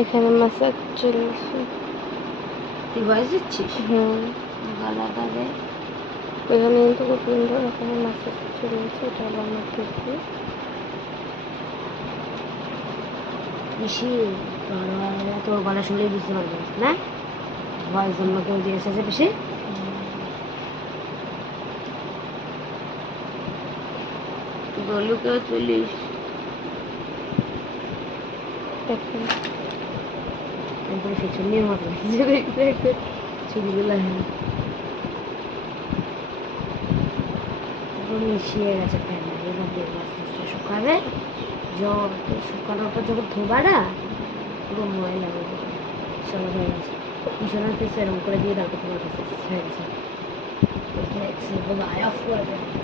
এখানে মাসাজ চলছে। তুই ভয়েস দিচ্ছিস? গলাটা দে। এখানে কিন্তু খুব সুন্দর এখানে মাসাজ চলছে, এটা বানাতেছি। বেশি তোর গলা শুনলেই বুঝতে পারবে না ভয়েস জন্য কেউ দিয়েছে যে বেশি। গলুকেও তুলিস এখন। তারপরে খিচুড়ির মতো চুলগুলো মিশিয়ে গেছে ফ্যান, এবার দেখবো আস্তে আস্তে শুকাবে। শুকানোর পর যখন ধোবা না পুরো ময়লা হয়ে যাবে। চলো হয়ে গেছে, মিশনের ফেস এরকম করে দিয়ে রাখো, তোমার কাছে হয়ে গেছে। অফ করে দেবে।